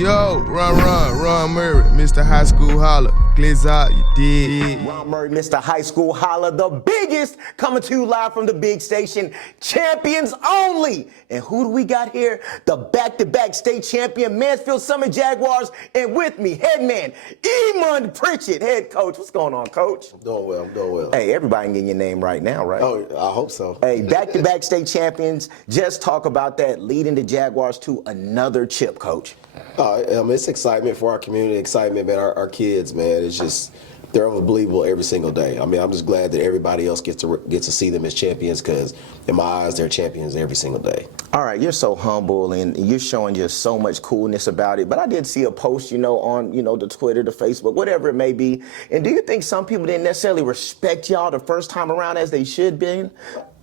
Yo, Ron Murray, Mr. High School Holler. Glitz out, you did. Ron Murray, Mr. High School Holler, the biggest, coming to you live from the big station, champions only. And who do we got here? The back-to-back state champion, Mansfield Summit Jaguars, and with me, head man, Emund Pritchett, head coach. What's going on, coach? I'm doing well. Hey, everybody can get your name right now, right? Oh, I hope so. Hey, back-to-back state champions. Just talk about that, leading the Jaguars to another chip, coach. It's excitement for our community, excitement, man. Our kids, man, it's just, they're unbelievable every single day. I mean, I'm just glad that everybody else gets to see them as champions because, in my eyes, they're champions every single day. All right, you're so humble and you're showing just so much coolness about it. But I did see a post, on, the Twitter, the Facebook, whatever it may be. And do you think some people didn't necessarily respect y'all the first time around as they should be?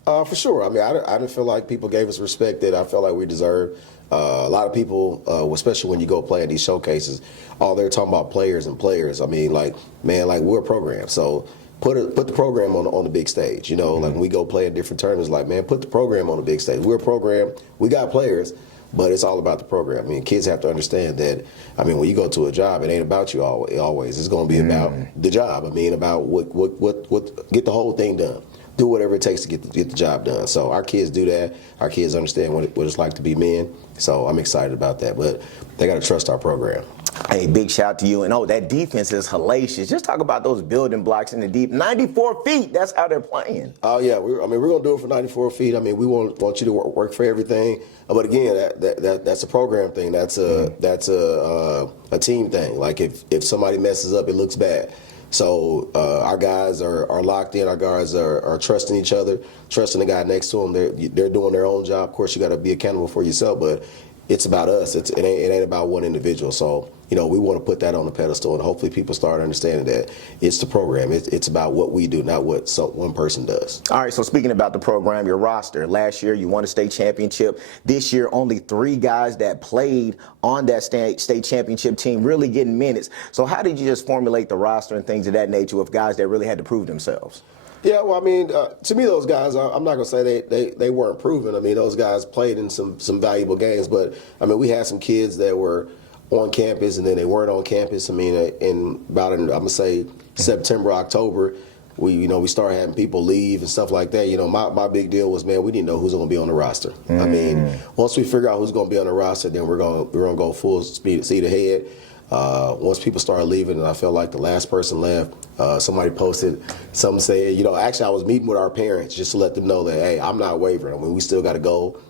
For sure. I mean, I didn't feel like people gave us respect that I felt like we deserved. A lot of people, especially when you go play at these showcases, all they're talking about players and players. I mean, we're a program. So put the program on the big stage. Like when we go play at different tournaments, put the program on the big stage. We're a program. We got players, but it's all about the program. I mean, kids have to understand that. I mean, when you go to a job, it ain't about you always. It's going to be about the job. I mean, about what get the whole thing done. Do whatever it takes to get the job done. So our kids do that. Our kids understand what it's like to be men. So I'm excited about that. But they got to trust our program. Hey, big shout out to you. And that defense is hellacious. Just talk about those building blocks in the deep. 94 feet, that's how they're playing. Oh, yeah. We're going to do it for 94 feet. I mean, we want you to work for everything. But again, that's a program thing. That's a team thing. Like if somebody messes up, it looks bad. So our guys are locked in. Our guys are trusting each other, trusting the guy next to them. They're doing their own job. Of course, you got to be accountable for yourself, but it's about us. It ain't about one individual. So we want to put that on the pedestal, and hopefully people start understanding that it's the program. It's about what we do, not what one person does. All right. So speaking about the program, your roster. Last year you won a state championship. This year only 3 guys that played on that state championship team really getting minutes. So how did you just formulate the roster and things of that nature with guys that really had to prove themselves? Yeah, well, I mean, to me, those guys, I'm not going to say they weren't proven. I mean, those guys played in some valuable games, but, I mean, we had some kids that were on campus and then they weren't on campus. I mean, I'm going to say September, October, we started having people leave and stuff like that. My big deal was, man, we didn't know who's going to be on the roster. I mean, once we figure out who's going to be on the roster, then we're going to go full speed ahead. Once people started leaving and I felt like the last person left, somebody posted something saying, actually I was meeting with our parents just to let them know that, hey, I'm not wavering. I mean, we still got to go.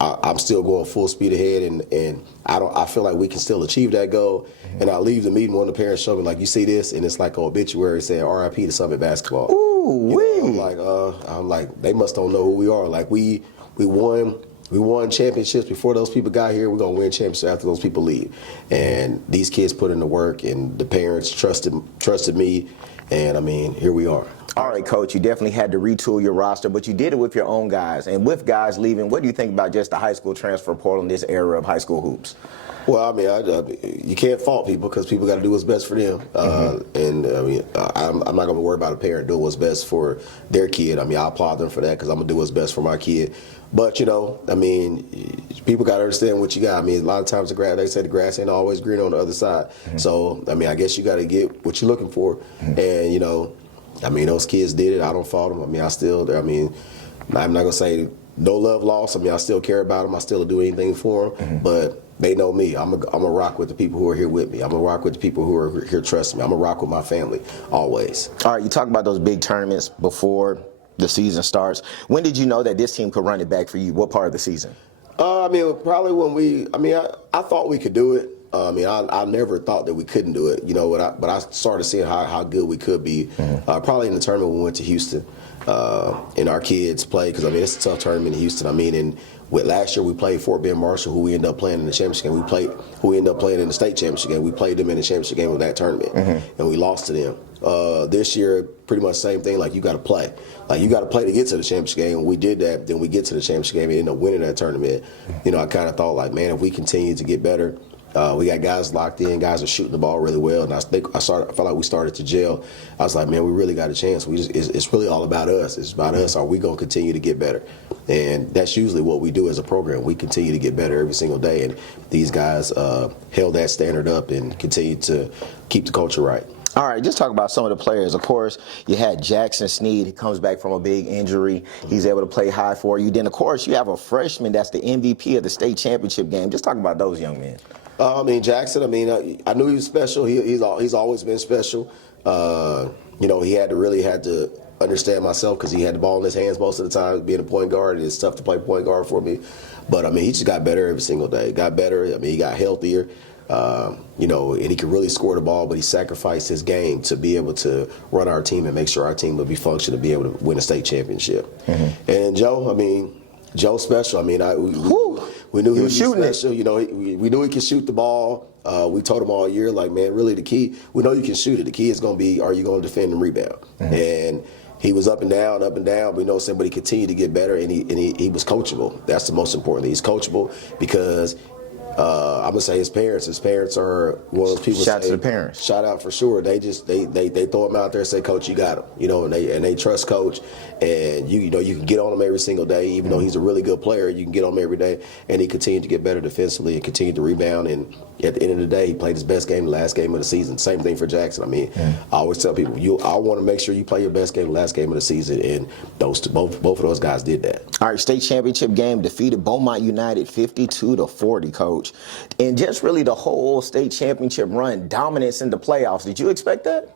I'm still going full speed ahead, and I feel like we can still achieve that goal. And I leave the meeting, one of the parents showed me, like, you see this? And it's like an obituary saying RIP to Summit basketball. Ooh, I'm like, they must don't know who we are. Like, we won championships before those people got here. We're going to win championships after those people leave. And these kids put in the work, and the parents trusted me. And, I mean, here we are. All right, Coach, you definitely had to retool your roster, but you did it with your own guys. And with guys leaving, what do you think about just the high school transfer portal in this era of high school hoops? Well, I mean, you can't fault people because people got to do what's best for them. And, I mean, I'm not going to worry about a parent doing what's best for their kid. I mean, I applaud them for that because I'm going to do what's best for my kid. But, I mean, people got to understand what you got. I mean, a lot of times they say the grass ain't always green on the other side. So, I mean, I guess you got to get what you're looking for. And, I mean, those kids did it. I don't fault them. I mean, I'm not going to say no love lost. I mean, I still care about them. I still do anything for them. But they know me. I'm a rock with the people who are here with me. I'm a rock with the people who are here trusting me. I'm a rock with my family, always. All right, you talk about those big tournaments before the season starts. When did you know that this team could run it back for you? What part of the season? I mean, probably when I thought we could do it. I mean, I never thought that we couldn't do it, but I started seeing how good we could be. Probably in the tournament when we went to Houston, and our kids played, because, I mean, it's a tough tournament in Houston. I mean, and last year we played Fort Bend Marshall, who we ended up playing in the championship game. Who we ended up playing in the state championship game. We played them in the championship game of that tournament, and we lost to them. This year, pretty much the same thing. Like, you got to play. Like, you got to play to get to the championship game. When we did that, then we get to the championship game and end up winning that tournament. I kind of thought, like, man, if we continue to get better, We got guys locked in. Guys are shooting the ball really well, and I felt like we started to gel. I was like, man, we really got a chance. It's really all about us. It's about us. Are we going to continue to get better? And that's usually what we do as a program. We continue to get better every single day, and these guys held that standard up and continue to keep the culture right. All right, just talk about some of the players. Of course, you had Jackson Sneed. He comes back from a big injury. He's able to play high for you. Then, of course, you have a freshman that's the MVP of the state championship game. Just talk about those young men. Jackson, I knew he was special. He's always been special. He had to understand myself because he had the ball in his hands most of the time, being a point guard. It's tough to play point guard for me. But, he just got better every single day. Got better. He got healthier. And he could really score the ball, but he sacrificed his game to be able to run our team and make sure our team would be functional to be able to win a state championship. Mm-hmm. And Joe's special. We knew he was special. We knew he could shoot the ball. We told him all year, like, man, really the key, we know you can shoot it. The key is going to be, are you going to defend and rebound? Mm-hmm. And he was up and down. We know somebody continued to get better, and he was coachable. That's the most important thing. He's coachable because I'm gonna say his parents. His parents are one of those people. Shout out to the parents. Shout out for sure. They throw him out there and say, "Coach, you got him." And they trust Coach. And you can get on him every single day, even though he's a really good player. You can get on him every day, and he continued to get better defensively and continued to rebound. And at the end of the day, he played his best game the last game of the season. Same thing for Jackson. I always tell people, I want to make sure you play your best game the last game of the season, and both of those guys did that. All right, state championship game defeated Beaumont United 52-40, Coach, and just really the whole state championship run, dominance in the playoffs. Did you expect that?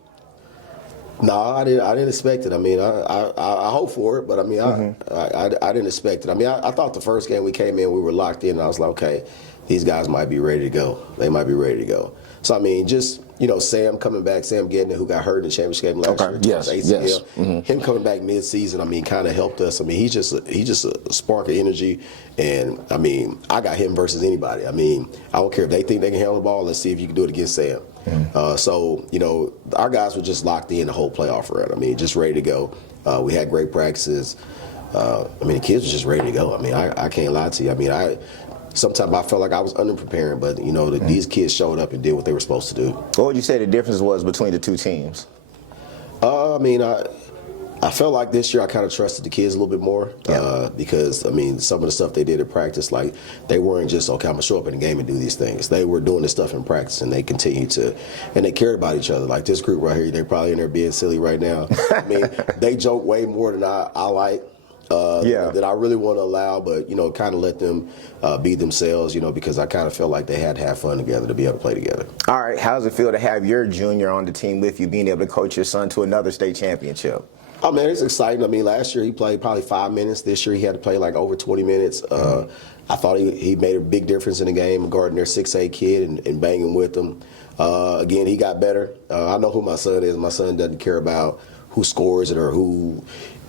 No, I didn't expect it. I hope for it, but I didn't expect it. I thought the first game we came in, we were locked in, and I was like, okay, these guys might be ready to go. They might be ready to go. So, Sam coming back, Sam Gedney, who got hurt in the championship game last year. Yes. ACL. Mm-hmm. Him coming back mid-season, kind of helped us. He's just a spark of energy, and, I got him versus anybody. I don't care if they think they can handle the ball. Let's see if you can do it against Sam. Mm-hmm. Our guys were just locked in the whole playoff run. Just ready to go. We had great practices. The kids were just ready to go. I can't lie to you. Sometimes I felt like I was underpreparing, but these kids showed up and did what they were supposed to do. What would you say the difference was between the two teams? I felt like this year I kind of trusted the kids a little bit more because some of the stuff they did at practice, like they weren't just, okay, I'm gonna show up in the game and do these things. They were doing this stuff in practice, and they continued to, and they cared about each other. Like this group right here, they're probably in there being silly right now. They joke way more than I like. That I really want to allow, but kind of let them be themselves, because I kind of felt like they had to have fun together to be able to play together. All right, how does it feel to have your junior on the team with you, being able to coach your son to another state championship? Oh man, it's exciting. last year he played probably 5 minutes. This year he had to play like over 20 minutes. I thought he made a big difference in the game, guarding their 6'8" kid and banging with them. Again, he got better. I know who my son is. My son doesn't care about who scores it or who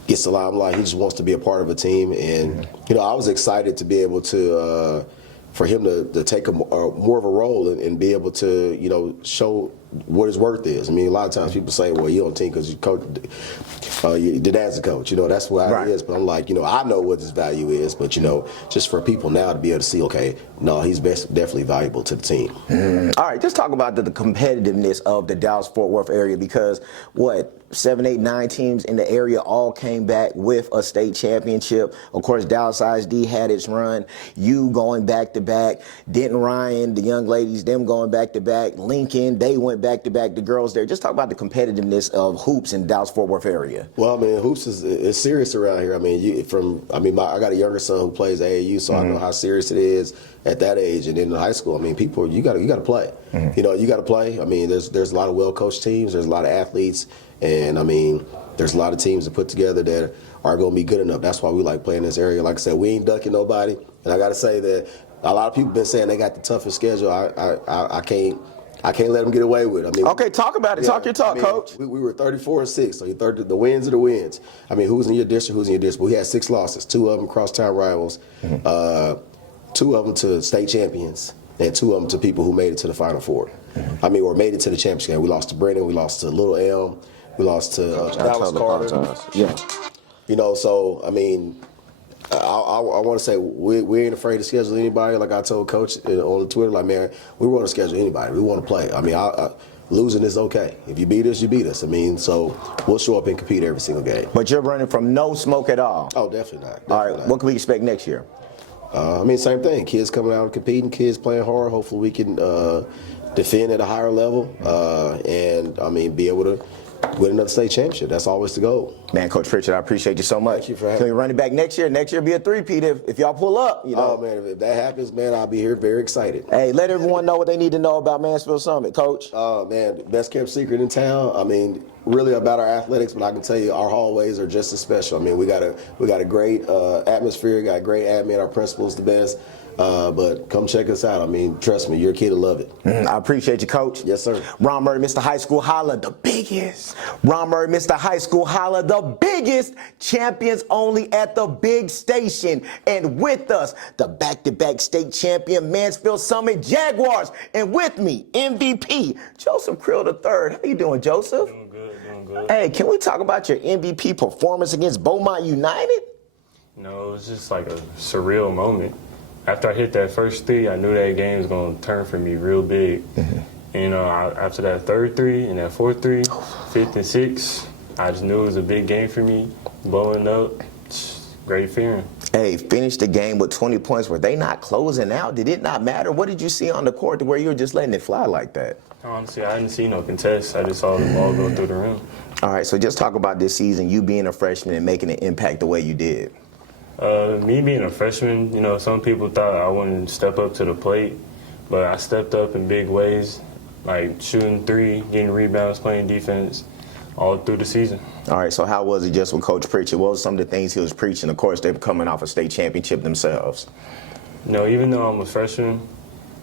gets the limelight. He just wants to be a part of a team, and I was excited to be able to for him to take more of a role and be able to show what his worth is. A lot of times people say, well, you on the team because you coach, your dad's a coach. That's why it is. But I'm like, I know what his value is, but just for people now to be able to see, okay, no, he's definitely valuable to the team. All right, just talk about the competitiveness of the Dallas-Fort Worth area, because 7, 8, 9 teams in the area all came back with a state championship. Of course, Dallas ISD had its run. You going back-to-back. Denton Ryan, the young ladies, them going back-to-back. Lincoln, they went back-to-back. The girls there. Just talk about the competitiveness of hoops in the Dallas-Fort Worth area. Well, hoops is serious around here. I got a younger son who plays AAU, so I know how serious it is at that age. And in high school, people, you got to play. Mm-hmm. You got to play. There's a lot of well-coached teams. There's a lot of athletes. And, there's a lot of teams that put together that are going to be good enough. That's why we like playing this area. Like I said, we ain't ducking nobody. And I got to say that a lot of people been saying they got the toughest schedule. I can't let them get away with it. Okay, talk about it. Talk your talk, Coach. We were 34-6, so the wins are the wins. Who's in your district? We had 6 losses, 2 of them crosstown rivals, 2 of them to state champions, and 2 of them to people who made it to the Final Four. Or made it to the championship game. We lost to Brennan, we lost to Little Elm, we lost to Dallas Carter. Yeah. I want to say we ain't afraid to schedule anybody. Like I told Coach on Twitter, like, man, we want to schedule anybody. We want to play. I mean, losing is okay. If you beat us, you beat us. I mean, so we'll show up and compete every single game. But you're running from no smoke at all. Oh, definitely not. All right, what can we expect next year? I mean, same thing. Kids coming out and competing, kids playing hard. Hopefully we can defend at a higher level and, I mean, be able to win another state championship. That's always the goal. Man, Coach Pritchett, I appreciate you so much. Thank you for having Can me. we run it back next year? Next year be a three-peat if y'all pull up, you know. Oh, man, if that happens, man, I'll be here very excited. Hey, let everyone know what they need to know about Mansfield Summit, Coach. Oh, man, best kept secret in town. I mean, really about our athletics, but I can tell you our hallways are just as special. I mean, we got a great atmosphere, got a great admin, our principal's the best. But come check us out. I mean, trust me, your kid will love it. I appreciate you, Coach. Yes, sir. Ron Murray, Mr. High School Holla, the biggest. Ron Murray, Mr. High School Holla, the biggest. Champions only at the big station. And with us, the back-to-back state champion Mansfield Summit Jaguars. And with me, MVP, Joseph Creal III. How you doing, Joseph? Doing good, doing good. Hey, can we talk about your MVP performance against Beaumont United? No, it was just like a surreal moment. After I hit that first three, I knew that game was going to turn for me real big. And after that third three and that fourth three, fifth and sixth, I just knew it was a big game for me. Blowing up, great feeling. Hey, finished the game with 20 points. Were they not closing out? Did it not matter? What did you see on the court to where you were just letting it fly like that? Honestly, I didn't see no contest. I just saw the ball go through the rim. All right, so just talk about this season, you being a freshman and making an impact the way you did. Me being a freshman, you know, some people thought I wouldn't step up to the plate, but I stepped up in big ways, like shooting three, getting rebounds, playing defense, all through the season. All right, so how was it just with Coach Pritchett? What were some of the things he was preaching? Of course, they're coming off a state championship themselves. You know, even though I'm a freshman,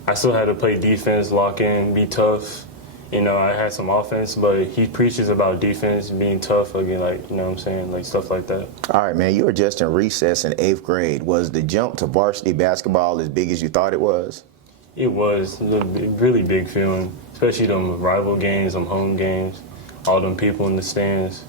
I still had to play defense, lock in, be tough. You know, I had some offense, but he preaches about defense, being tough again, like, you know what I'm saying, like stuff like that. All right, man, you were just in recess in 8th grade. Was the jump to varsity basketball as big as you thought it was? It was a really big feeling, especially them rival games, them home games, all them people in the stands.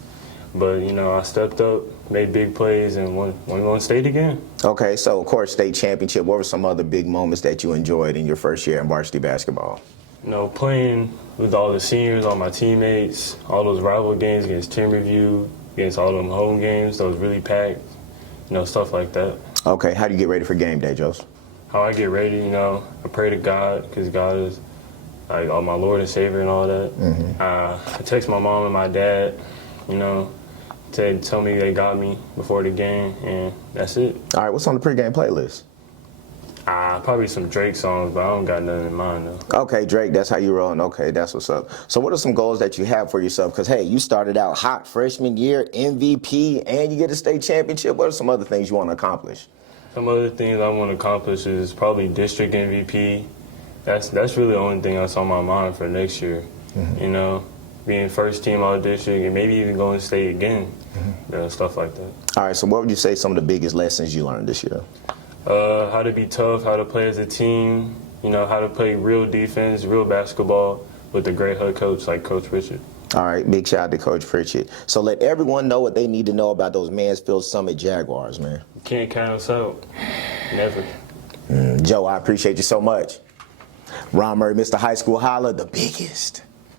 But, you know, I stepped up, made big plays, and won state again. Okay, so, of course, state championship. What were some other big moments that you enjoyed in your first year in varsity basketball? You know, playing with all the seniors, all my teammates, all those rival games against team review, against all them home games, those really packed, you know, stuff like that. Okay, how do you get ready for game day, Joseph? How I get ready, you know, I pray to God, because God is like all my Lord and Savior and all that. I text my mom and my dad, you know, to tell me they got me before the game, and that's it. All right, what's on the pregame playlist? Probably some Drake songs, but I don't got nothing in mind, though. Okay, Drake, that's how you rolling. Okay, that's what's up. So what are some goals that you have for yourself? Because, hey, you started out hot freshman year, MVP, and you get a state championship. What are some other things you want to accomplish? Some other things I want to accomplish is probably district MVP. That's really the only thing that's on my mind for next year. You know, being first team all district and maybe even going state again, you know, stuff like that. All right, so what would you say some of the biggest lessons you learned this year? How to be tough, how to play as a team, you know, how to play real defense, real basketball with a great head coach like Coach Pritchett. All right, big shout out to Coach Pritchett. So let everyone know what they need to know about those Mansfield Summit Jaguars, man. You can't count us out. Never. Joe, I appreciate you so much. Ron Murray, Mr. High School Holla, the biggest.